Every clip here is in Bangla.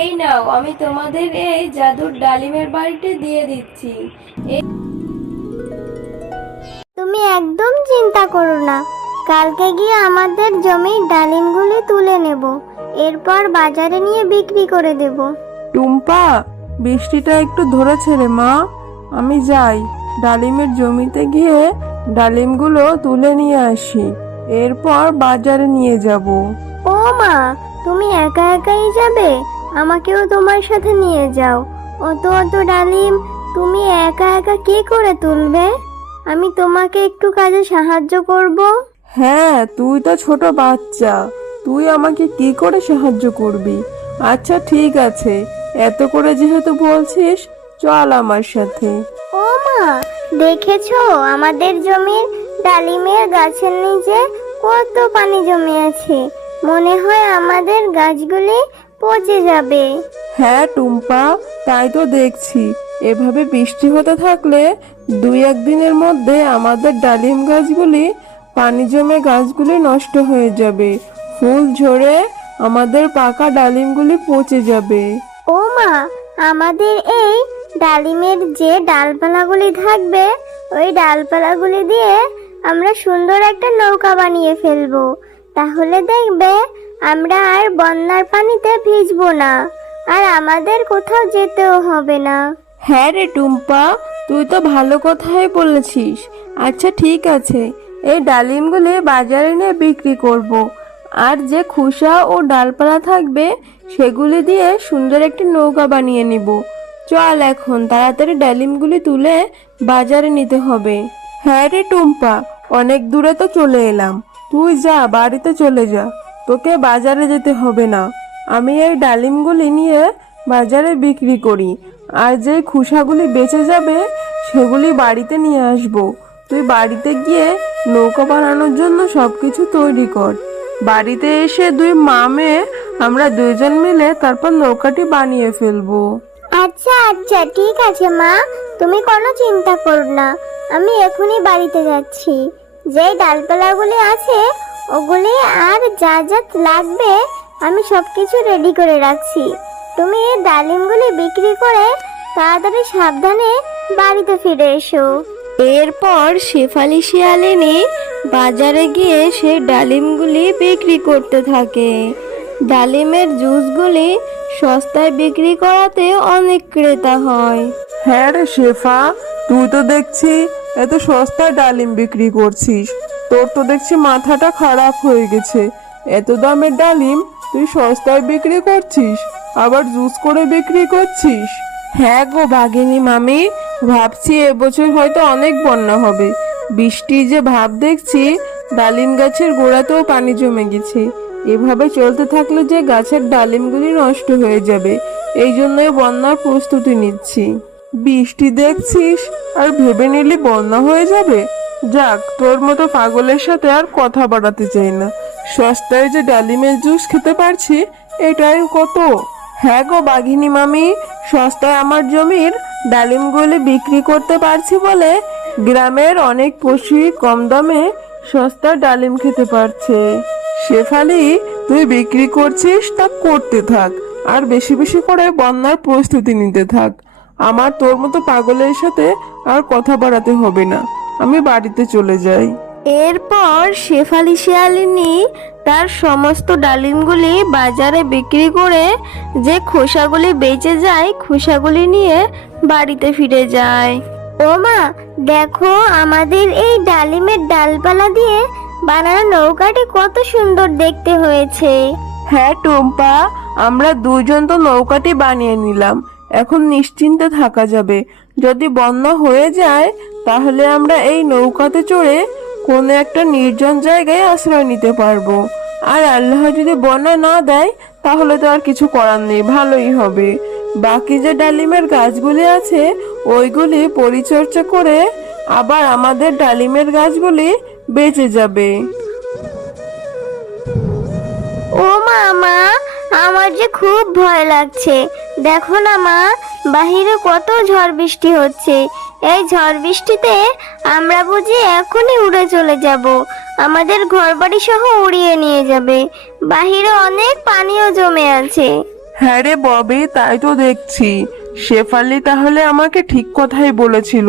এই নাও, আমি তোমাদের এই জাদুর ডালিমের বাড়িতে দিয়ে দিচ্ছি। তুমি একদম চিন্তা করো না, কালকে গিয়ে আমাদের জমির ডালিমগুলি তুলে নেব, এরপর বাজারে নিয়ে বিক্রি করে দেব। টুম্পা, বৃষ্টিটা একটু ধরেছে রে মা, আমি যাই ডালিমের জমিতে গিয়ে ডালিমগুলো তুলে নিয়ে আসি, এরপর বাজারে নিয়ে যাব। ও মা, তুমি একা একাই যাবে? আমাকেও তোমার সাথে নিয়ে যাও। অত অত ডালিম তুমি একা একা কি করে তুলবে? আমি তোমাকে একটু কাজে সাহায্য করব। হ্যাঁ, তুই তো ছোট বাচ্চা, তুই আমাকে কি করে সাহায্য করবি? আচ্ছা ঠিক আছে, এত করে যেহেতু বলছিস, চল আমার সাথে। ও মা, দেখেছো আমাদের জমির ডালিমের গাছের নিচে কত পানি জমে আছে? মনে হয় আমাদের গাছগুলি পচে যাবে। হ্যাঁ টুম্পা, তাই তো দেখছি। এভাবে বৃষ্টি হতে থাকলে 2-1 দিনের মধ্যে আমাদের ডালিম গাছগুলি পানি জমে গাছগুলি নষ্ট হয়ে যাবে, ফুল ঝরে আমাদের পাকা ডালিমগুলি পচে যাবে। ও মা, আমাদের এই ডালিমের যে ডালপালাগুলি থাকবে, ওই ডালপালাগুলি দিয়ে আমরা সুন্দর একটা নৌকা বানিয়ে ফেলবো। তাহলে দেখবে আমরা আর বন্যার পানিতে ভিজবো না, আর আমাদের কোথাও যেতেও হবে না। হ্যাঁ রে টুম্পা, তুই তো ভালো কথাই বলেছিস। আচ্ছা ঠিক আছে, এই ডালিমগুলি বাজারে নিয়ে বিক্রি করব, আর যে খোসা ও ডালপালা থাকবে সেগুলি দিয়ে সুন্দর একটি নৌকা বানিয়ে নিব। চল এখন তাড়াতাড়ি ডালিমগুলি তুলে বাজারে নিতে হবে। হ্যাঁ রে টুম্পা, অনেক দূরে তো চলে এলাম, তুই যা বাড়িতে চলে যা, তোকে বাজারে যেতে হবে না। আমি এই ডালিমগুলি নিয়ে বাজারে বিক্রি করি, আর যে খোসাগুলি বেঁচে যাবে সেগুলি বাড়িতে নিয়ে আসব। তুই বাড়িতে গিয়ে নৌকা বানানোর জন্য সবকিছু তৈরি কর। বাড়িতে এসে দুই মা মেয়ে আমরা দুইজন মিলে তারপর নৌকাটি বানিয়ে ফেলবো। আচ্ছা আচ্ছা ঠিক আছে মা, তুমি কোনো চিন্তা করো না, আমি এখনই বাড়িতে যাচ্ছি। যে ডালপালাগুলি আছে ওগুলি আর যা যা লাগবে আমি সবকিছু রেডি করে রাখছি। তুমি এই ডালিমগুলি বিক্রি করে তাড়াতাড়ি সাবধানে বাড়িতে ফিরে এসো। এরপর শেফালি শিয়ালিনী বাজারে গিয়ে সেই ডালিমগুলি বিক্রি করতে থাকে। ডালিমের জুসগুলি সস্তায় বিক্রি করাতে অনেক ক্রেতা হয়। হ্যাঁ রে শেফা, তুই তো দেখছি এত সস্তায় ডালিম বিক্রি করছিস, তোর তো দেখছি মাথাটা খারাপ হয়ে গেছে। এত দামের ডালিম তুই সস্তায় বিক্রি করছিস, আবার জুস করে বিক্রি করছিস? হ্যাঁ গো বাঘিনী মামি, ভাবছি এবছর হয়তো অনেক বন্যা হবে। বৃষ্টি যে ভাব দেখছি, ডালিম গাছের গোড়াতেও পানি জমে গেছে। এভাবে চলতে থাকলে যে গাছের ডালিমগুলি নষ্ট হয়ে যাবে, এই জন্যই বন্যার প্রস্তুতি নিচ্ছি। বৃষ্টি দেখছিস আর ভেবে নিলি বন্যা হয়ে যাবে? যাক, তোর মতো পাগলের সাথে আর কথা বাড়াতে চাই না। সস্তায় যে ডালিমের জুস খেতে পারছি, এটাই কত। হ্যাঁ গো বাঘিনী মামি, সস্তায় আমার জমির ডালিমগুলি বিক্রি করতে পারছি বলে গ্রামের অনেক পশুই কম দামে সস্তা ডালিম খেতে পারছে। শেফালি, তুই বিক্রি করছিস তা করতে থাক, আর বেশি বেশি করে বন্যার প্রস্তুতি নিতে থাক। আমার তোর মতো পাগলের সাথে আর কথা বাড়াতে হবে না, আমি বাড়িতে চলে যাই। এরপর শেফালি শিয়ালিনী তার সমস্ত ডালিমগুলি বাজারে বিক্রি করে যে খোসাগুলি বেঁচে যায় খোসাগুলি নিয়ে বাড়িতে ফিরে যায়। ও মা, দেখো আমাদের এই ডালিমের ডালপালা দিয়ে বানানো নৌকাটি কত সুন্দর দেখতে হয়েছে। হ্যাঁ টুম্পা, আমরা দুজন তো নৌকাটি বানিয়ে নিলাম, এখন নিশ্চিন্তে থাকা যাবে। যদি বন্যা হয়ে যায় তাহলে আমরা এই নৌকাতে চড়ে কোনো একটা নির্জন জায়গায় আশ্রয় নিতে পারবো। আর আল্লাহ যদি বন্যা না দেয় তাহলে তো আর কিছু করার নেই, ভালোই হবে। বাকি যে ডালিমের গাছগুলি আছে ওইগুলি পরিচর্যা করে আবার আমাদের ডালিমের গাছগুলি বেঁচে যাবে। ও মা, আমার যে খুব ভয় লাগছে। দেখো না মা, বাহিরে কত ঝড় বৃষ্টি হচ্ছে। এই ঝড় বৃষ্টিতে আমরা বুঝি এখনই উড়ে চলে যাব, আমাদের ঘরবাড়ি সহ উড়িয়ে নিয়ে যাবে। বাহিরে অনেক পানিও জমে আছে। হ্যাঁ রে ববি, তাই তো দেখছি। শেফালি তাহলে আমাকে ঠিক কথাই বলেছিল।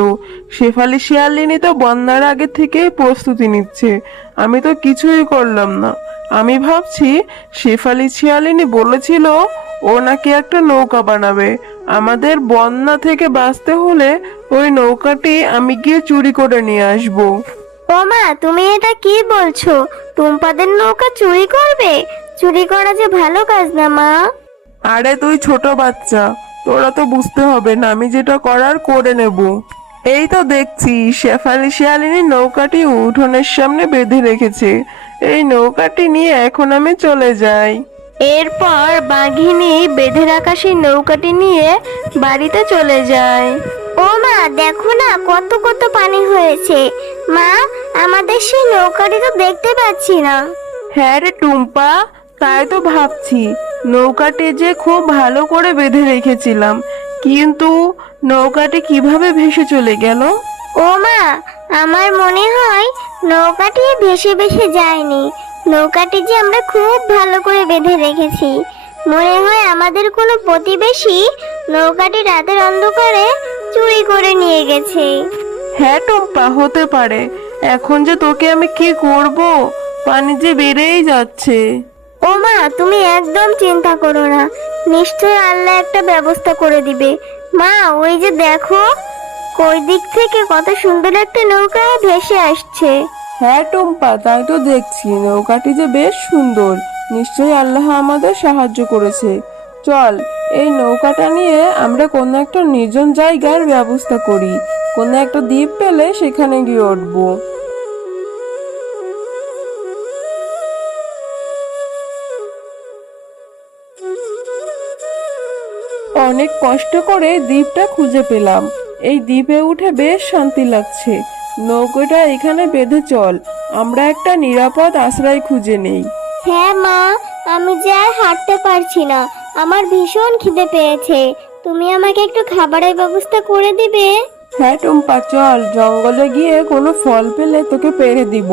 শেফালি শিয়ালিনী তো বন্যার আগে থেকেই প্রস্তুতি নিচ্ছে, আমি তো কিছুই করলাম না। আমি ভাবছি শেফালি শিয়ালিনী বলেছিল ও নাকি একটা নৌকা বানাবে, আমাদের বন্যা থেকে বাঁচতে হলে ওই নৌকাটি আমি গিয়ে চুরি করে নিয়ে আসবো। ও মা, তুমি এটা কি বলছো? টুম্পাদের নৌকা চুরি করবে? চুরি করা যে ভালো কাজ না মা। আরে তুই ছোট বাচ্চা, তোরা তো বুঝতে হবে না, আমি যেটা করার করে নেব। এই তো দেখছি শেফালি শিয়ালিনী নৌকাটি উঠোনের সামনে বেঁধে রেখেছে। এই নৌকাটি নিয়ে এখন আমি চলে যাই। এরপর বাঘিনী বেঁধে রাখা সেই নৌকাটি নিয়ে বাড়িতে চলে যায়। ও মা, দেখো না কত কত পানি হয়েছে। মা, আমাদের সেই নৌকাটি তো দেখতে পাচ্ছি না। হ্যাঁ রে টুম্পা, তাই তো ভাবছি নৌকাটি যে খুব ভালো করে বেঁধে রেখেছিলাম, কিন্তু নৌকাটি কিভাবে ভেসে চলে গেল? ও মা, আমার মনে হয় নৌকাটি ভেসে ভেসে যায়নি। নৌকাটি যে আমরা খুব ভালো করে বেঁধে রেখেছি। মনে হয় আমাদের কোনো প্রতিবেশী নৌকাটি রাতের অন্ধকারে চুরি করে নিয়ে গেছে। হ্যাঁ টুম্পা, হতে পারে। এখন যে তোকে আমি কি করব, পানি যে বেড়েই যাচ্ছে। ও মা, তুমি একদম চিন্তা করো না, নিশ্চয় আল্লাহ একটা ব্যবস্থা করে দিবে। মা, ওই যে দেখো, ওই দিক থেকে কত সুন্দর একটা নৌকা ভেসে আসছে। হ্যাঁ টুম্পা, তাই তো দেখছি নৌকাটি যে বেশ সুন্দর। নিশ্চয়ই আল্লাহ আমাদের সাহায্য করেছে। চল, এই নৌকাটা নিয়ে আমরা কোনো একটা নির্জন জায়গার ব্যবস্থা করি। কোনো একটা দ্বীপ পেলে সেখানে গিয়ে উঠবো। অনেক কষ্ট করে দ্বীপটা খুঁজে পেলাম। এই দ্বীপে উঠে বেশ শান্তি লাগছে। নৌকাটা এখানে বেঁধে চল, আমরা একটা নিরাপদ আশ্রয় খুঁজে নেই। হ্যাঁ মা, আমি যে আর হাঁটতে পারছি না, আমার ভীষণ খিদে পেয়েছে। তুমি আমাকে একটু খাবারের ব্যবস্থা করে দিবে? হ্যাঁ টুম্পা, চল, জঙ্গলে গিয়ে কোনো ফল পেলে তোকে পেড়ে দিব,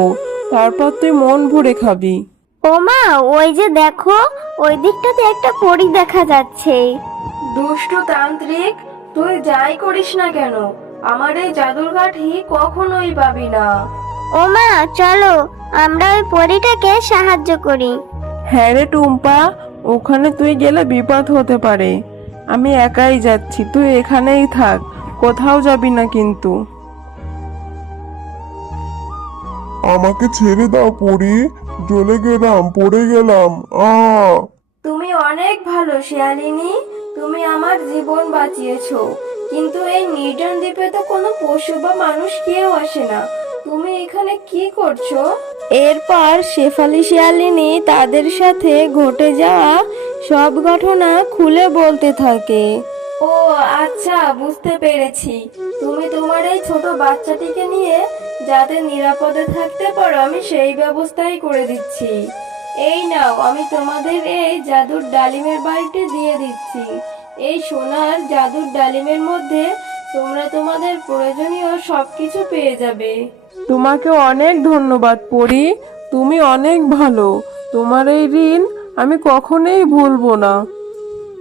তারপর তুই মন ভরে খাবি। ও মা, ওই যে দেখো, ওই দিকটাতে একটা পরী দেখা যাচ্ছে। দুষ্টু তান্ত্রিক, তুই যাই করিস না কেন, আমার এই জাদুর কাঠি কখনোই পাবি না। ও মা, চলো আমরা ওই পরীটাকে সাহায্য করি। হ্যাঁ রে টুম্পা, ওখানে তুই গেলে বিপদ হতে পারে। আমি একাই যাচ্ছি, তুই এখানেই থাক, কোথাও যাবি না কিন্তু। আমাকে ছেড়ে দাও পরি, জ্বলে গেলাম, পড়ে গেলাম। তুমি অনেক ভালো শিয়ালিনী, তুমি আমার জীবন বাঁচিয়েছো। কিন্তু এই নির্জন দ্বীপে তো কোনো পশু বা মানুষ কেউ আসে না, তুমি এখানে কি করছো? এরপর শেফালি শিয়ালিনী তাদের সাথে ঘটে যাওয়া সব ঘটনা খুলে বলতে থাকে। ও আচ্ছা, বুঝতে পেরেছি। তুমি তোমার এই ছোট বাচ্চাটিকে নিয়ে যাতে নিরাপদে থাকতে পারো, আমি সেই ব্যবস্থাই করে দিচ্ছি। এই নাও, আমি তোমাদের এই জাদুর ডালিমের বাড়িটি দিয়ে দিচ্ছি। এই সোনার জাদুর ডালিমের মধ্যে তোমরা তোমাদের প্রয়োজনীয় সবকিছু পেয়ে যাবে। তোমাকে অনেক ধন্যবাদ পরি, তুমি অনেক ভালো। তোমার এই ঋণ আমি কখনোই ভুলবো না।